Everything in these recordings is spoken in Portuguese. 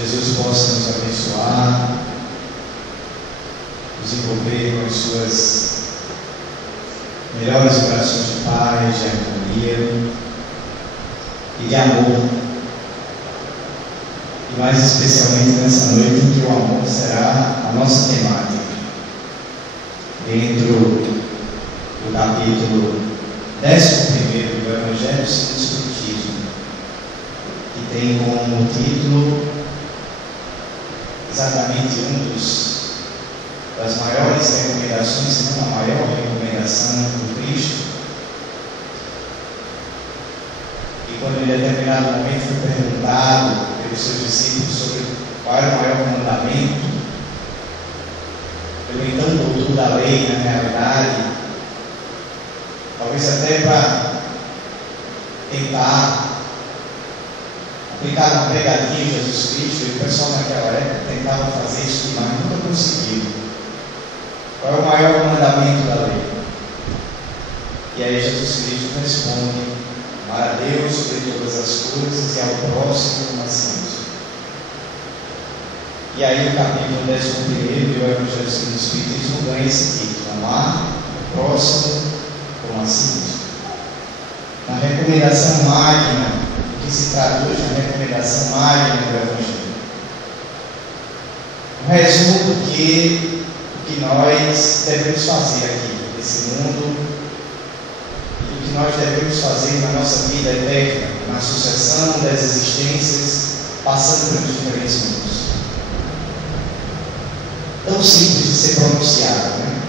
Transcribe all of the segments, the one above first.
Jesus possa nos abençoar, nos envolver com as suas melhores orações de paz, de harmonia e de amor. E mais especialmente nessa noite em que o amor será a nossa temática, dentro do capítulo 11 do Evangelho segundo o Espiritismo, que tem como título exatamente das maiores recomendações, se não a maior recomendação do Cristo. E quando em determinado momento foi perguntado pelos seus discípulos sobre qual era o maior mandamento, pelo então doutor da lei, na realidade, talvez até para tentar aplicar uma pegadinha em Jesus Cristo, e o pessoal naquela época tentava fazer isso, mas nunca conseguiu. Qual é o maior mandamento da lei? E aí Jesus Cristo responde: amar a Deus sobre todas as coisas e ao próximo como a si mesmo. E aí o capítulo 11 do Evangelho segundo o Espiritismo ganha esse título: amar o próximo como a si mesmo. Na recomendação magna, que se traduz na recomendação magna do Evangelho, um resumo do que nós devemos fazer aqui nesse mundo e do que nós devemos fazer na nossa vida eterna, na sucessão das existências, passando pelos diferentes mundos. Tão simples de ser pronunciado, né?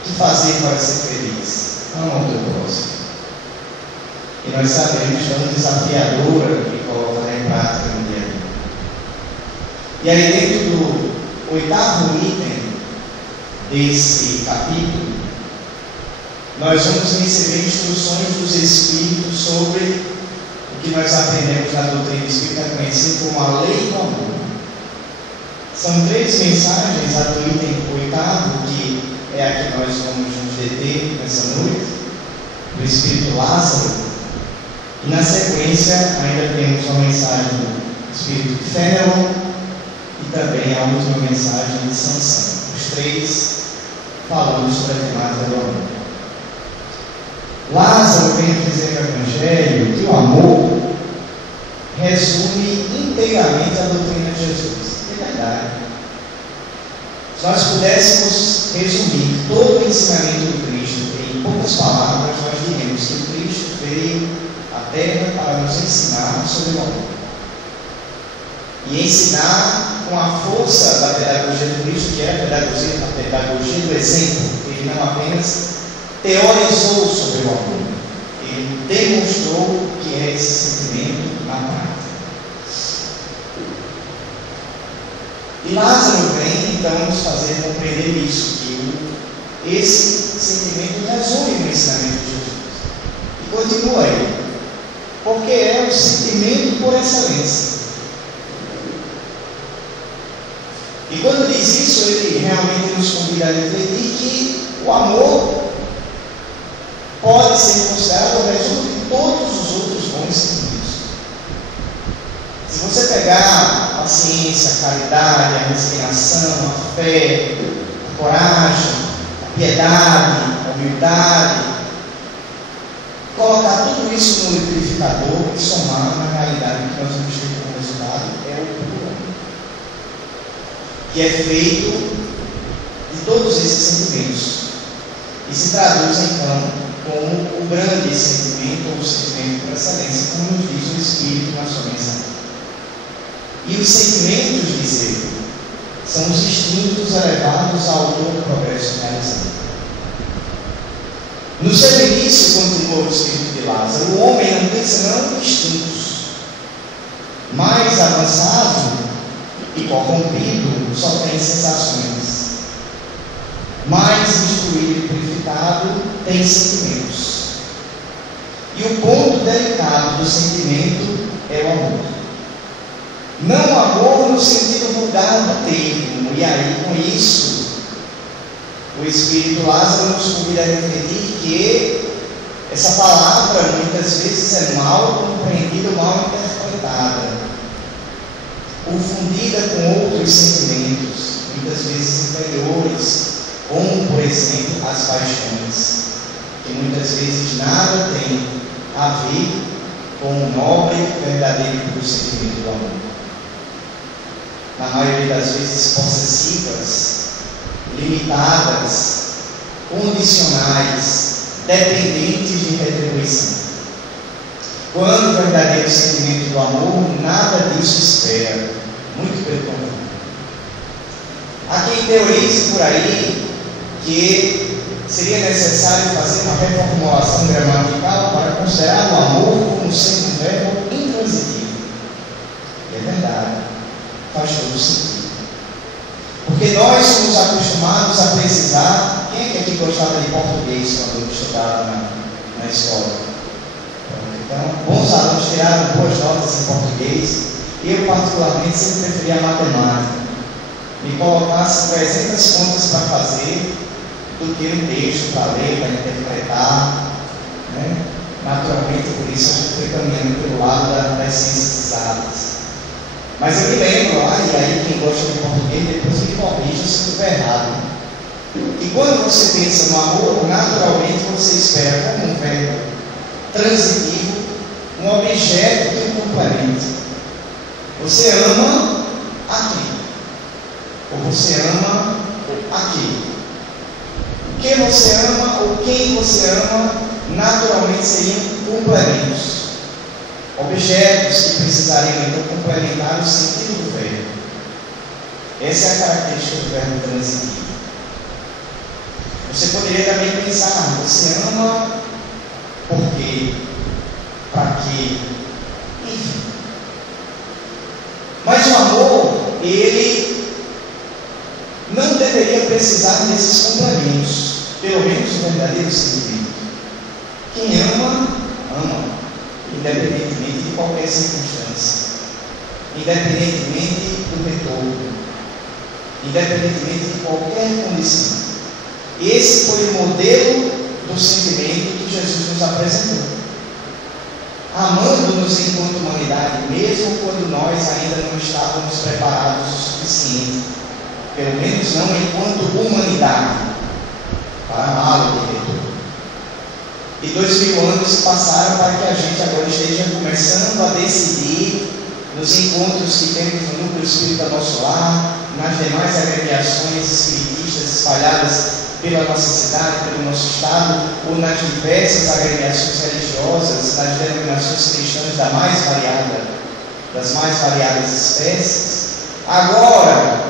O que fazer para ser feliz? Ama o teu próximo. E nós sabemos tão desafiadora que coloca em prática no dia a dia. E aí, dentro do 8º item desse capítulo, nós vamos receber instruções dos Espíritos sobre o que nós aprendemos na doutrina espírita, conhecido como a lei do amor. São 3 mensagens, a do item 8º, que é a que nós vamos nos deter nessa noite, do Espírito Lázaro. E na sequência ainda temos uma mensagem do Espírito Fénelon e também a última mensagem de Sansão. Os 3 falando sobre a temática do amor. Lázaro vem dizer no Evangelho que o amor resume inteiramente a doutrina de Jesus. É verdade. Se nós pudéssemos resumir todo o ensinamento do Cristo em poucas palavras, nós diríamos que o Cristo veio à Terra para nos ensinar sobre o amor. E ensinar com a força da pedagogia do Cristo, que é a pedagogia do exemplo. Ele não apenas teorizou sobre o amor, ele demonstrou o que é esse sentimento na prática. E Lázaro vem então nos fazer compreender isso, que esse sentimento resume o ensinamento de Jesus. E continua aí, porque é o sentimento por excelência. E quando diz isso, ele realmente nos convida a refletir que o amor pode ser considerado o resumo de todos os outros bons sentimentos. Se você pegar a paciência, a caridade, a resignação, a fé, a coragem, a piedade, a humildade, colocar tudo isso no liquidificador e somar na realidade que nós vamos ter como resultado é o puro amor, que é feito de todos esses sentimentos e se traduz então como o grande sentimento ou o sentimento por excelência, como nos diz o Espírito na sua mensagem. E os sentimentos, diz ele, são os instintos elevados ao todo progresso realizado. No seu início, continuou o Espírito de Lázaro, o homem não tem senão instintos. Mais avançado e corrompido só tem sensações. Mais instruído e purificado tem sentimentos. E o ponto delicado do sentimento é o amor. Não o amor no sentido vulgar do termo. E aí, com isso, o Espírito Lázaro nos convida a refletir que essa palavra muitas vezes é mal compreendida, mal interpretada. O confundida com outros sentimentos, muitas vezes inferiores, como, por exemplo, as paixões, que muitas vezes nada tem a ver com o nobre, verdadeiro e puro sentimento do amor. Na maioria das vezes possessivas, limitadas, condicionais, dependentes de retribuição. Quando o verdadeiro sentimento do amor, nada disso espera, muito pelo contrário. Há quem teorize por aí que seria necessário fazer uma reformulação gramatical para considerar o amor como sendo um verbo intransitivo. E é verdade, faz todo sentido. Porque nós somos acostumados a precisar. Quem é que aqui gostava de português quando estudava na escola? Então, bons alunos tiraram boas notas em português. Eu, particularmente, sempre preferia matemática. Me colocasse 300 contas para fazer do que um texto para ler, para interpretar, né? Naturalmente, por isso a gente foi caminhando pelo lado das ciências exatas. Mas eu me lembro lá, e aí quem gosta de português depois me corrige se eu estiver errado. E quando você pensa no amor, naturalmente você espera como um verbo transitivo, um objeto que o complemente. Você ama a quem? Ou você ama a quem? O que você ama ou quem você ama, naturalmente seriam complementos. Objetos que precisariam então complementar o sentido do verbo. Essa é a característica do verbo transitivo. Você poderia também pensar, você ama por quê? Para quê? Enfim. Mas o amor, ele não deveria precisar desses complementos, pelo menos o verdadeiro sentimento. Quem ama, ama, independentemente de qualquer circunstância, independentemente do retorno, independentemente de qualquer condição. Esse foi o modelo do sentimento que Jesus nos apresentou, amando-nos enquanto humanidade, mesmo quando nós ainda não estávamos preparados o suficiente, pelo menos não enquanto humanidade, para amá-lo de retorno. E 2000 anos se passaram para que a gente agora esteja começando a decidir nos encontros que temos no Núcleo Espírita ao nosso lar, nas demais agremiações espiritistas espalhadas pela nossa cidade, pelo nosso estado, ou nas diversas agremiações religiosas, nas denominações cristãs das mais variadas espécies. Agora,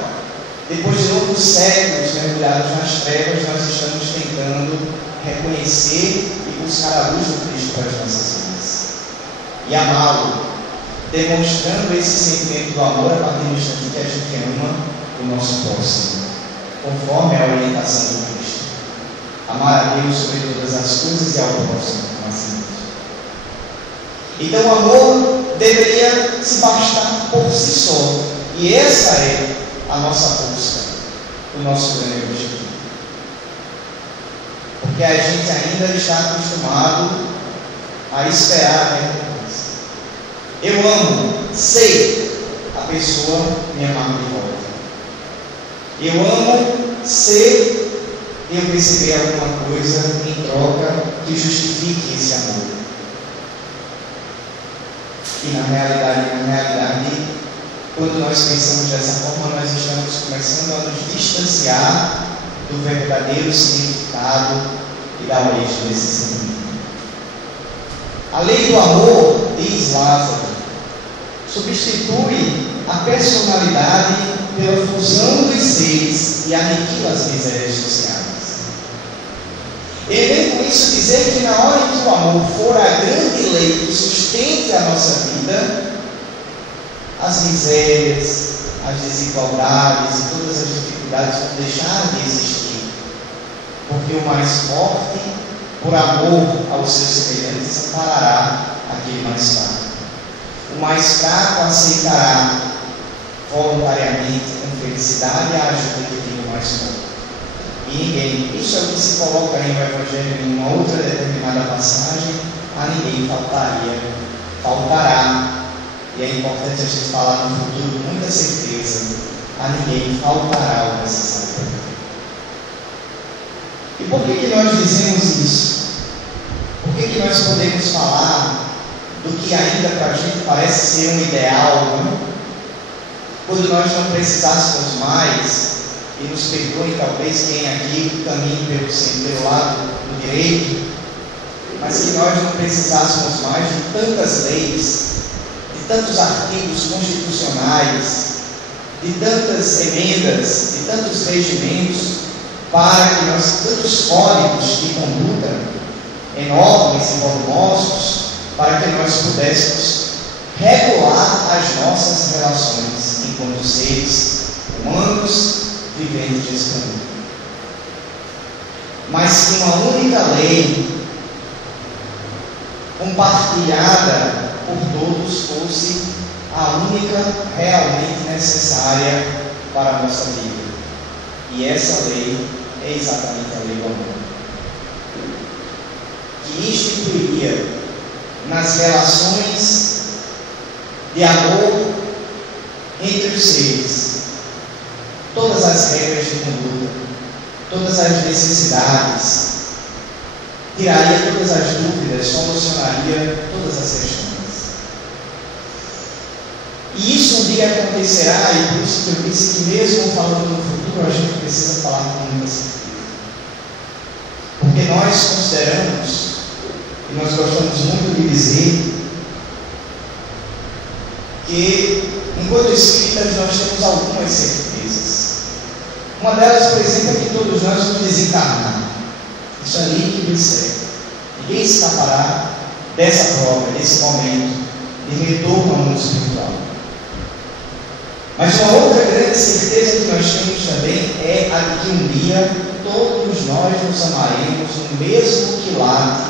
depois de longos séculos mergulhados nas trevas, nós estamos tentando reconhecer e buscar a luz do Cristo para as nossas vidas e amá-lo, demonstrando esse sentimento do amor a partir do instante que a gente ama o nosso próximo, conforme a orientação do Cristo. Amar a Deus sobre todas as coisas e ao próximo como a si mesmo. Então o amor deveria se bastar por si só, e essa é a nossa busca, o nosso grande objetivo. Porque a gente ainda está acostumado a esperar a recompensa. Eu amo, sei a pessoa me amar de volta. Eu amo, sei eu receber alguma coisa em troca que justifique esse amor. E na realidade, quando nós pensamos dessa forma, nós estamos começando a nos distanciar do verdadeiro significado e da origem desse sentimento. A lei do amor, diz Lázaro, substitui a personalidade pela fusão dos seres e aniquila as misérias sociais. Ele vem com isso dizer que na hora em que o amor for a grande lei que sustente a nossa vida, as misérias, as desigualdades e todas as dificuldades vão deixar de existir, porque o mais forte, por amor aos seus semelhantes, amparará aquele mais fraco. O mais fraco aceitará voluntariamente, com felicidade, a ajuda que tem o mais forte. E ninguém, isso é o que se coloca aí no Evangelho em uma outra determinada passagem, a ninguém faltará e é importante a gente falar no futuro com muita certeza, a ninguém faltará o necessário para viver. E por que nós dizemos isso? Por que nós podemos falar do que ainda para a gente parece ser um ideal, não? Quando nós não precisássemos mais, e nos perdoe talvez quem aqui caminhe pelo lado do direito, mas que nós não precisássemos mais de tantas leis, de tantos artigos constitucionais, de tantas emendas, de tantos regimentos, para que nós, tantos códigos de conduta enormes e volumosos, para que nós pudéssemos regular as nossas relações enquanto seres humanos vivendo nesse mundo. Mas que uma única lei compartilhada por todos fosse a única realmente necessária para a nossa vida. E essa lei é exatamente a lei do amor, que instituiria nas relações de amor entre os seres todas as regras de conduta, todas as necessidades, tiraria todas as dúvidas, solucionaria todas as questões. E isso um dia acontecerá, e por isso que eu disse que mesmo falando no futuro, a gente precisa falar com muita certeza. Porque nós consideramos, e nós gostamos muito de dizer, que enquanto espíritas nós temos algumas certezas. Uma delas, por exemplo, é que todos nós vamos desencarnar. Isso é líquido e certo. Ninguém escapará dessa prova, desse momento de retorno ao mundo espiritual. Mas uma outra grande certeza que nós temos também é a de que um dia todos nós nos amaremos no mesmo quilate,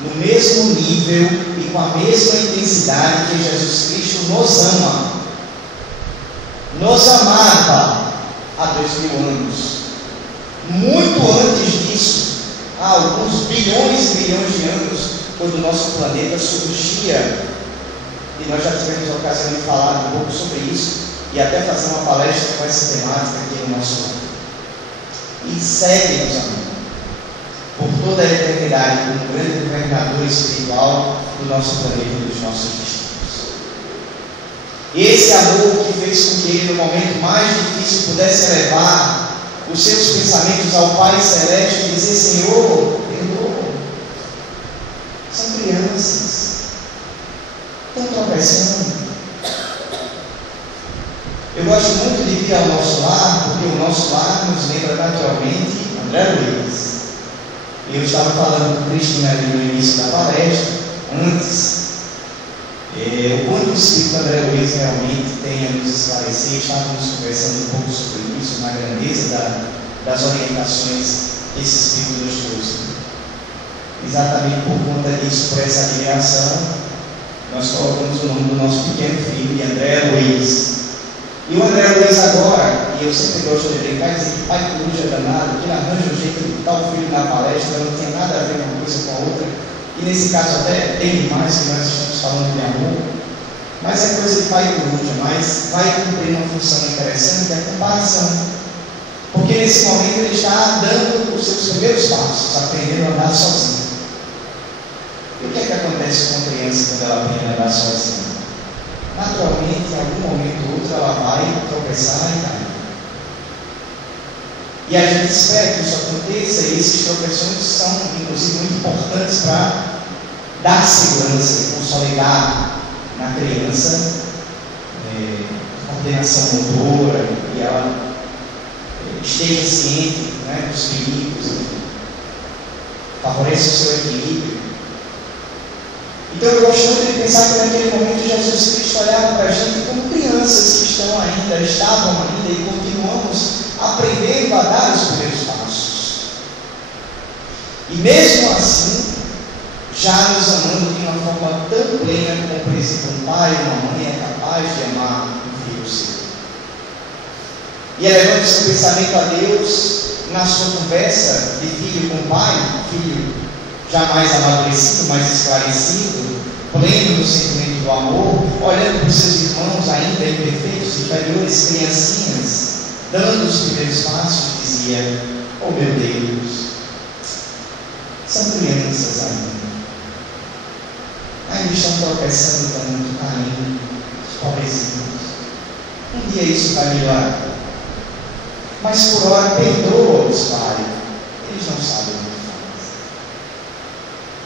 no mesmo nível e com a mesma intensidade que Jesus Cristo nos ama. Nos amava há 2000 anos. Muito antes disso, há alguns bilhões e bilhões de anos, quando o nosso planeta surgia, e nós já tivemos a ocasião de falar um pouco sobre isso, e até fazer uma palestra com essa temática aqui no nosso lado. E segue nos amando por toda a eternidade como um grande governador espiritual do nosso planeta e dos nossos destinos. E esse amor que fez com que ele, no momento mais difícil, pudesse elevar os seus pensamentos ao Pai Celeste e dizer: Senhor, perdoa. São crianças, estão tropeçando. Eu gosto muito de vir ao nosso lar, porque o nosso lar nos lembra naturalmente André Luiz. Eu estava falando com o Cristo no início da palestra, antes, o quanto o Espírito André Luiz realmente tem a nos esclarecer. Estávamos conversando um pouco sobre isso, na grandeza das orientações que esse Espírito nos trouxe. Exatamente por conta disso, por essa admiração, nós colocamos o nome do nosso pequeno filho, de André Luiz. E o André Luiz agora, e eu sempre gosto de brincar, dizer que pai coruja danado, que ele arranja um jeito de botar o filho na palestra, não tem nada a ver uma coisa com a outra, e nesse caso até tem mais, que nós estamos falando de amor, mas é coisa de pai coruja, mas vai cumprir uma função interessante, que é a comparação. Porque nesse momento ele está dando os seus primeiros passos, aprendendo a andar sozinho. E o que é que acontece com a criança quando ela aprende a andar sozinha? Naturalmente, em algum momento ou outro, ela vai tropeçar e cair. E a gente espera que isso aconteça, e esses tropeções são, inclusive, muito importantes para dar segurança e consolidar na criança coordenação motora, e ela esteja ciente, né, dos perigos, favorece o seu equilíbrio. Então eu gosto muito de pensar que naquele momento Jesus Cristo olhava para a gente como crianças que estavam ainda e continuamos aprendendo a dar os primeiros passos. E mesmo assim, já nos amando de uma forma tão plena como, por exemplo, um pai ou uma mãe é capaz de amar um filho seu. E elevando seu pensamento a Deus na sua conversa de filho com pai, filho já mais amadurecido, mais esclarecido, pleno do sentimento do amor, olhando para os seus irmãos ainda imperfeitos, inferiores, criancinhas, dando os primeiros passos, dizia: oh meu Deus, são crianças ainda estão tropeçando tanto, caindo, pobrezinhos. Um dia isso vai melhorar, mas por hora perdoa-os, Pai, eles não sabem o que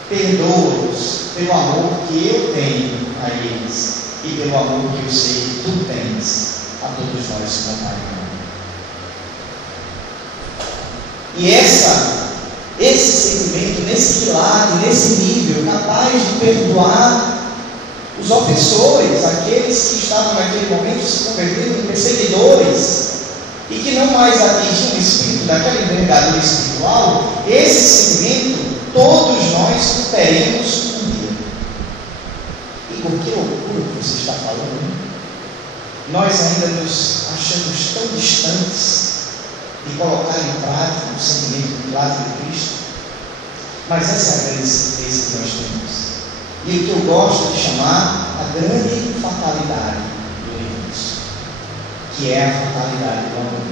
fazem. Perdoa-os pelo amor que eu tenho a eles e pelo amor que eu sei que tu tens a todos nós como Pai. E esse sentimento, nesse quilate, nesse nível, capaz de perdoar os ofensores, aqueles que estavam naquele momento se convertendo em perseguidores e que não mais atingiam o espírito daquela envergadura espiritual, esse sentimento todos nós teremos um dia. E com que loucura que você está falando? Nós ainda nos achamos tão distantes de colocar em prática o sentimento do lado de Cristo, mas essa é a grande certeza que nós temos, e o que eu gosto de chamar a grande fatalidade do universo, que é a fatalidade do amor.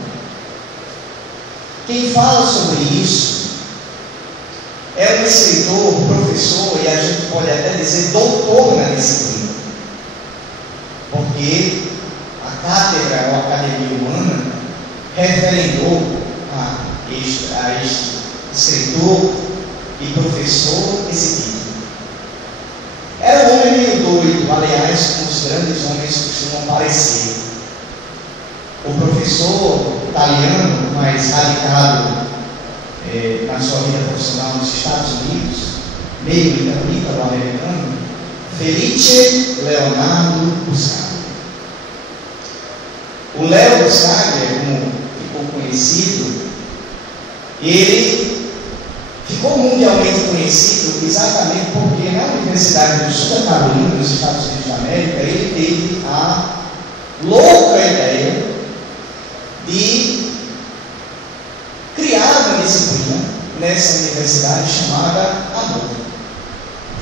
Quem fala sobre isso é um escritor, professor, e a gente pode até dizer doutor na disciplina, porque a cátedra ou a academia humana referendou a este escritor e professor esse título. Era um homem meio doido, aliás, como os grandes homens costumam parecer. O professor italiano, mais radicado na sua vida profissional nos Estados Unidos, meio ítalo-americano, Felice Leonardo Buscaglia. O Léo Buscaglia, como ficou conhecido, ele ficou mundialmente conhecido exatamente porque na Universidade do Sul da Carolina, nos Estados Unidos da América, ele teve a louca ideia de criar uma disciplina nessa universidade chamada amor.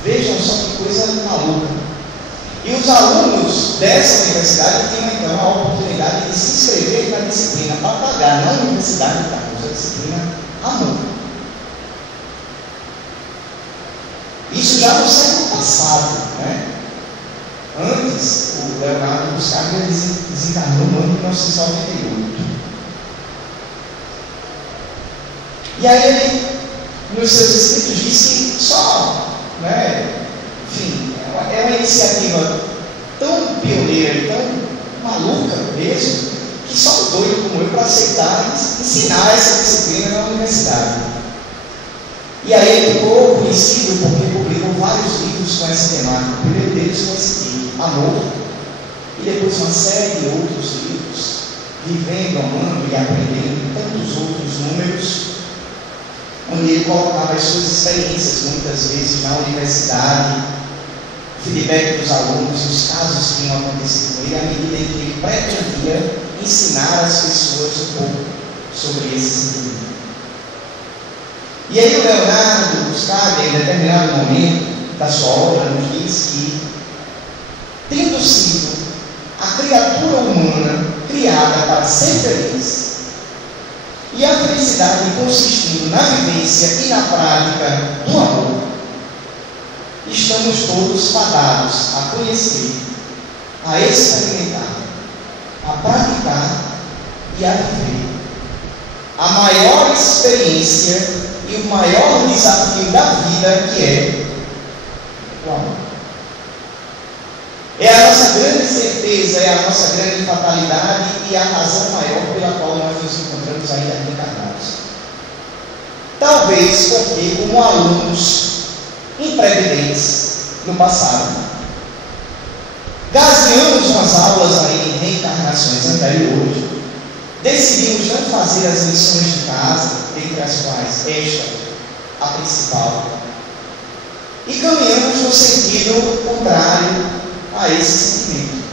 Vejam só que coisa maluca. E os alunos dessa universidade tinham então a oportunidade de se inscrever na disciplina para pagar na Universidade de Carlos a disciplina amor. Isso já no século passado, né? Antes, o Leonardo Buscaglia desencarnou no ano de 1998. E aí ele, nos seus escritos, disse só, né? Enfim, é uma iniciativa tão pioneira e tão maluca mesmo, que só um doido como eu para aceitar ensinar essa disciplina na universidade. E aí ele ficou conhecido porque publicou vários livros com essa temática. O primeiro deles foi esse título, Amor, e depois uma série de outros livros, Vivendo, Amando e Aprendendo, e tantos outros números, onde ele colocava as suas experiências, muitas vezes na universidade, feedback dos alunos, os casos que tinham acontecido com ele, à medida em que ele pretendia ensinar as pessoas um pouco sobre esse sentimento. E aí o Leonardo Buscaglia, em determinado momento da sua obra, nos diz que, tendo sido a criatura humana criada para ser feliz, e a felicidade consistindo na vivência e na prática do amor, estamos todos fadados a conhecer, a experimentar, a praticar e a viver a maior experiência e o maior desafio da vida, que é o amor. É a nossa grande certeza, é a nossa grande fatalidade e a razão maior pela qual nós nos encontramos ainda reencarnados. Talvez porque, como alunos imprevidentes no passado, gazeamos umas aulas aí em reencarnações anteriores, decidimos não fazer as lições de casa, entre as quais esta, a principal, e caminhamos no sentido contrário a esse sentimento,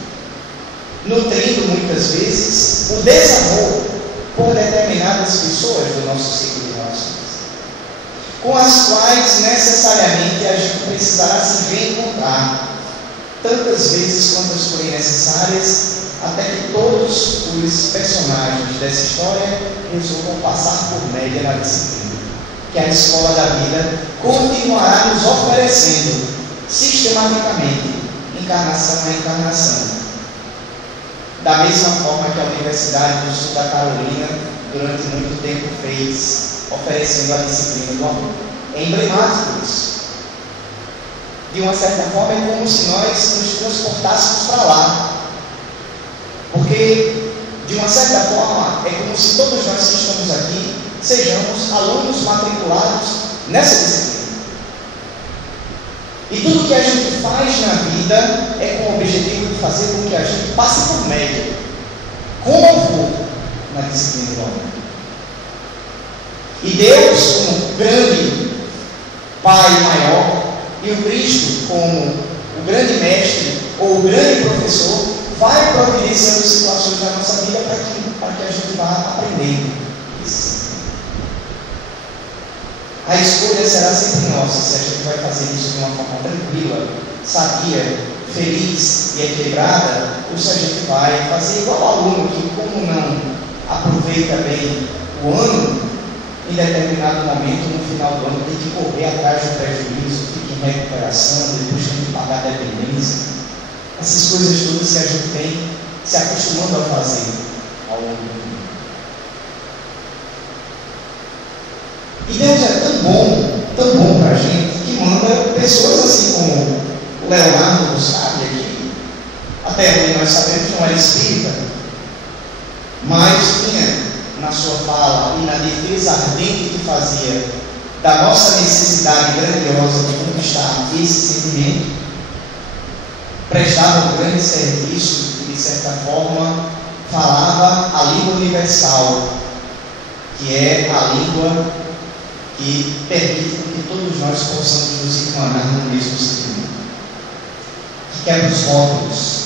nutrindo muitas vezes o desamor por determinadas pessoas do nosso ciclo de relações, com as quais necessariamente a gente precisará se reencontrar, tantas vezes quantas forem necessárias, até que todos os personagens dessa história resolvam passar por média na disciplina, que a escola da vida continuará nos oferecendo sistematicamente, encarnação a encarnação. Da mesma forma que a Universidade do Sul da Carolina durante muito tempo fez, oferecendo a disciplina do amor. É emblemático isso. De uma certa forma, é como se nós nos transportássemos para lá. Porque, de uma certa forma, é como se todos nós que estamos aqui sejamos alunos matriculados nessa disciplina. E tudo que a gente faz na vida é com o objetivo de fazer com que a gente passe por média, com louvor, na disciplina do amor. E Deus, como grande Pai maior, e o Cristo, como o grande mestre ou o grande professor, vai providenciando situações da nossa vida para que a gente vá aprendendo isso. A escolha será sempre nossa se a gente vai fazer isso de uma forma tranquila, sadia, feliz e equilibrada, ou se a gente vai fazer igual ao aluno que, como não aproveita bem o ano, em determinado momento, no final do ano, tem que correr atrás do prejuízo, fica em recuperação, depois tem que pagar a dependência. Essas coisas todas que a gente tem se acostumando a fazer ao longo do tempo. E Deus é tão bom para a gente, que manda pessoas assim como o Leonardo Buscabi aqui, até onde nós sabemos que não era espírita, mas tinha na sua fala e na defesa ardente que fazia da nossa necessidade grandiosa de conquistar esse sentimento, prestava um grande serviço e, de certa forma, falava a língua universal, que é a língua que permite que todos nós possamos nos irmanar no mesmo sentimento, que quebra os rótulos,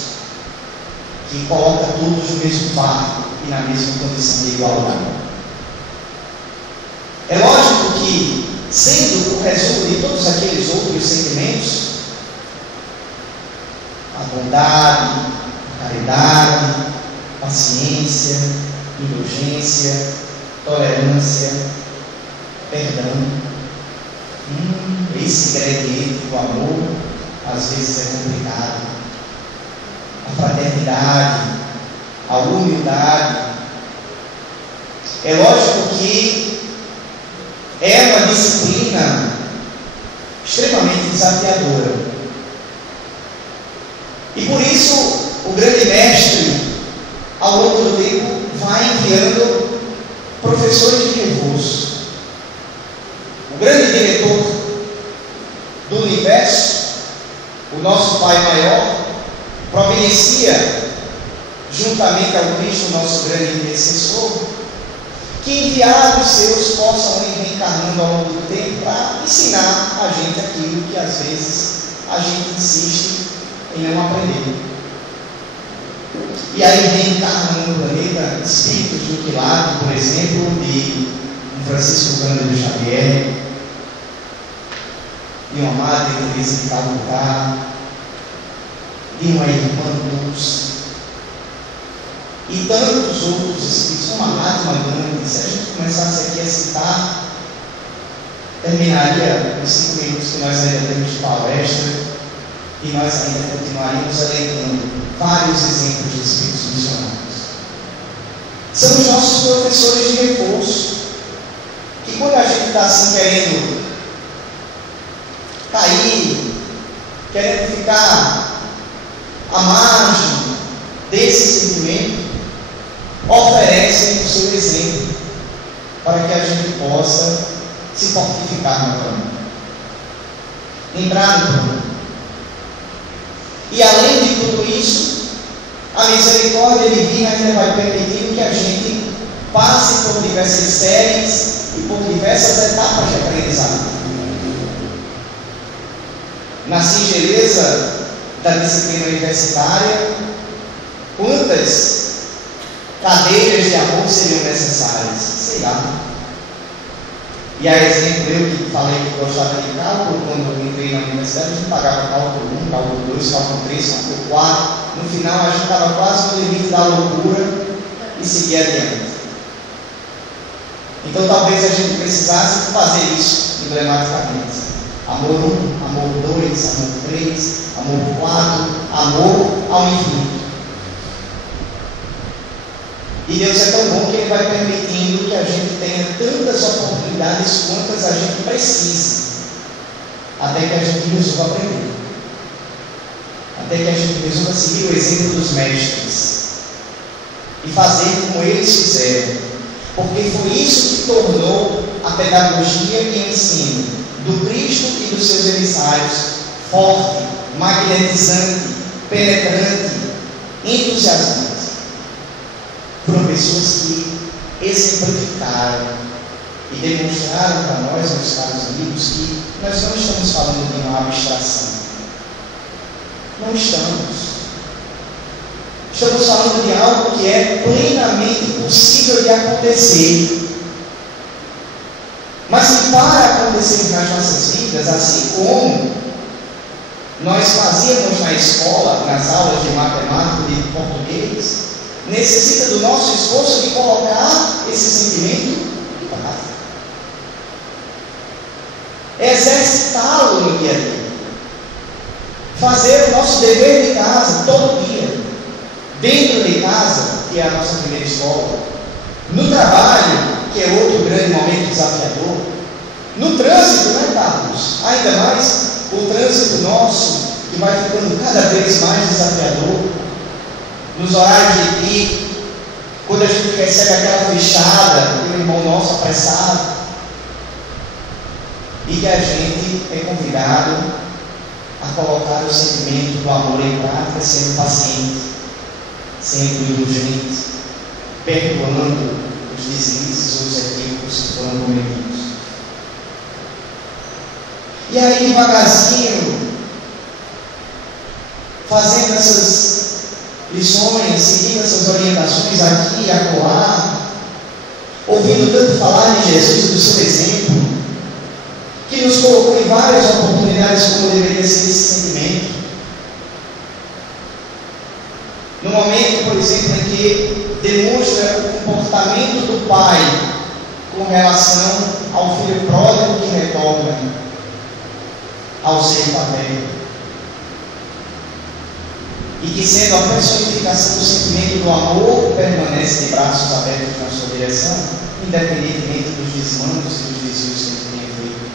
que coloca todos no mesmo barco e na mesma condição de igualdade. É lógico que, sendo o resumo de todos aqueles outros sentimentos, a bondade, a caridade, paciência, indulgência, tolerância, perdão, esse ingrediente do amor às vezes é complicado. A fraternidade, a humildade. É lógico que é uma disciplina extremamente desafiadora. E por isso o grande mestre, ao longo do tempo, vai enviando professores de reforço. O grande diretor do universo, o nosso Pai maior, providencia, juntamente ao Cristo, nosso grande intercessor, que enviados seus possam ir reencarnando ao longo do tempo para ensinar a gente aquilo que às vezes a gente insiste em não aprender. E aí reencarnam no planeta espíritos do Quilate, por exemplo, de Francisco Cândido Xavier, de uma Madre Teresa de Calcutá, de uma irmã Luz, e tantos outros espíritos, uma Mahatma Gandhi. Se a gente começasse aqui a citar, terminaria os 5 minutos que nós ainda temos de palestra, e nós ainda continuaríamos elencando vários exemplos de espíritos missionários. São os nossos professores de reforço, que quando a gente está assim querendo cair, querendo ficar à margem desse sentimento, oferecem o seu exemplo para que a gente possa se fortificar no caminho, entrar no caminho. E além de tudo isso, a misericórdia divina ainda vai permitindo que a gente passe por diversas séries e por diversas etapas de aprendizado. Na singeleza da disciplina universitária, quantas cadeiras de amor seriam necessárias? Sei lá. E a exemplo, eu que falei que gostava de cálculo, quando eu entrei na universidade, a gente pagava cálculo 1, cálculo 2, cálculo 3, cálculo 4. No final, a gente estava quase no limite da loucura e seguia adiante. Então, talvez a gente precisasse fazer isso emblematicamente. Amor 1, amor 2, amor 3, amor 4, amor ao infinito. E Deus é tão bom que Ele vai permitindo que a gente tenha tantas oportunidades quantas a gente precisa, até que a gente resolva aprender, até que a gente resolva seguir o exemplo dos mestres e fazer como eles fizeram, porque foi isso que tornou a pedagogia e o ensino do Cristo e dos seus emissários forte, magnetizante, penetrante, entusiasmante. Foram pessoas que exemplificaram e demonstraram para nós, meus caros amigos, que nós não estamos falando de uma abstração. Não estamos. Estamos falando de algo que é plenamente possível de acontecer. Mas que para acontecer nas nossas vidas, assim como nós fazíamos na escola, nas aulas de matemática e de português, necessita do nosso esforço de colocar esse sentimento em prática. Exercitá-lo no dia a dia. Fazer o nosso dever de casa todo dia. Dentro de casa, que é a nossa primeira escola. No trabalho, que é outro grande momento desafiador. No trânsito, né, Carlos? Ainda mais o trânsito nosso, que vai ficando cada vez mais desafiador. Nos horários de pico, quando a gente recebe aquela fechada, aquele irmão nosso apressado, e que a gente é convidado a colocar o sentimento do amor em prática, sendo paciente, sendo indulgente, perdoando os deslizes ou os equívocos que foram cometidos. E aí, devagarzinho, fazendo essas lições, seguindo essas orientações aqui e acolá, ouvindo tanto falar de Jesus e do seu exemplo, que nos colocou em várias oportunidades como deveria ser esse sentimento. No momento, por exemplo, em que demonstra o comportamento do pai com relação ao filho pródigo que retorna ao seio paterno. E que, sendo a personificação do sentimento do amor, permanece de braços abertos na sua direção, independentemente dos desmandos e dos desvios que ele tenha feito.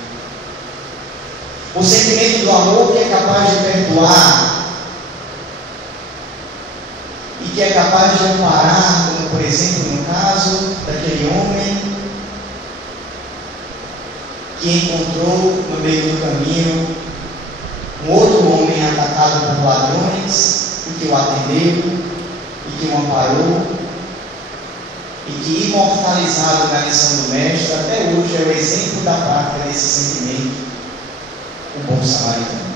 O sentimento do amor que é capaz de perdoar e que é capaz de amparar, como por exemplo no caso daquele homem que encontrou no meio do caminho um outro homem atacado por ladrões, e que o atendeu, e que o amparou, e que, imortalizado na lição do Mestre, até hoje é o exemplo da prática desse sentimento, o bom samaritano.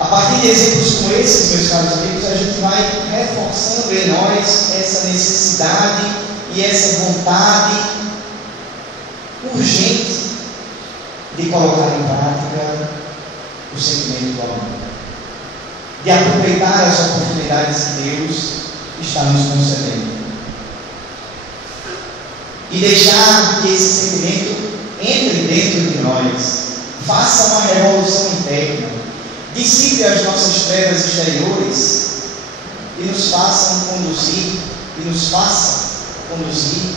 A partir de exemplos como esses, meus caros amigos, a gente vai reforçando em nós essa necessidade e essa vontade urgente de colocar em prática o sentimento do amor, de aproveitar as oportunidades que Deus está nos concedendo e deixar que esse sentimento entre dentro de nós, faça uma revolução interna, dissipe as nossas trevas exteriores e nos faça conduzir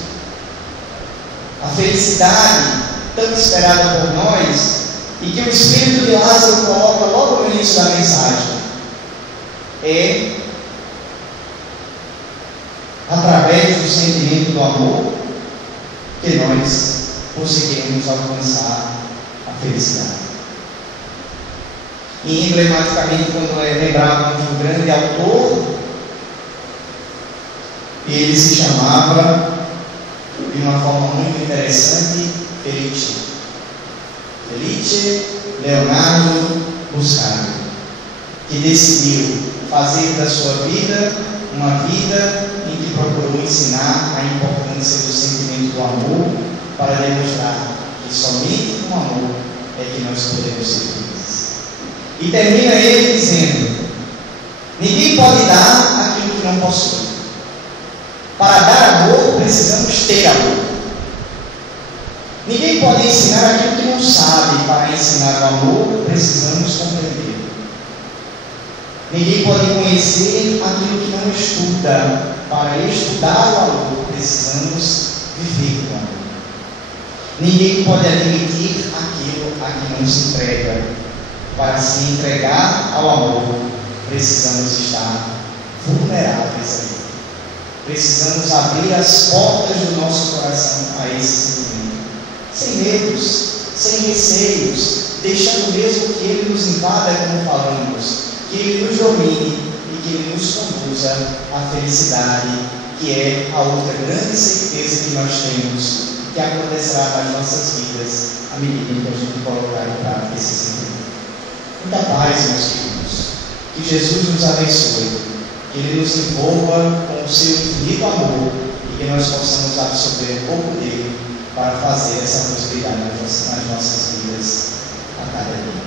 a felicidade tão esperada por nós e que o Espírito de Lázaro coloca logo no início da mensagem. É através do sentimento do amor que nós conseguimos alcançar a felicidade. E emblematicamente, quando é lembrado de um grande autor, ele se chamava, de uma forma muito interessante, Felice Leonardo Buscaglia, que decidiu fazer da sua vida uma vida em que procurou ensinar a importância do sentimento do amor para demonstrar que somente com amor é que nós podemos ser felizes. E termina ele dizendo: ninguém pode dar aquilo que não possui. Para dar amor, precisamos ter amor. Ninguém pode ensinar aquilo que não sabe. Para ensinar o amor, precisamos compreender. Ninguém pode conhecer aquilo que não estuda. Para estudar o amor, precisamos viver o amor. Ninguém pode admitir aquilo a que não se entrega. Para se entregar ao amor, precisamos estar vulneráveis a ele. Precisamos abrir as portas do nosso coração a esse sentimento, sem medos, sem receios, deixando mesmo que ele nos invada, como falamos, que ele nos domine e que ele nos conduza à felicidade, que é a outra grande certeza que nós temos, que acontecerá nas nossas vidas à medida que a gente colocar em prática esse sentimento. Muita paz, meus queridos. Que Jesus nos abençoe. Que Ele nos envolva com o seu infinito amor e que nós possamos absorver um pouco dele para fazer essa prosperidade nas nossas vidas a cada dia.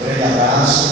Um grande abraço.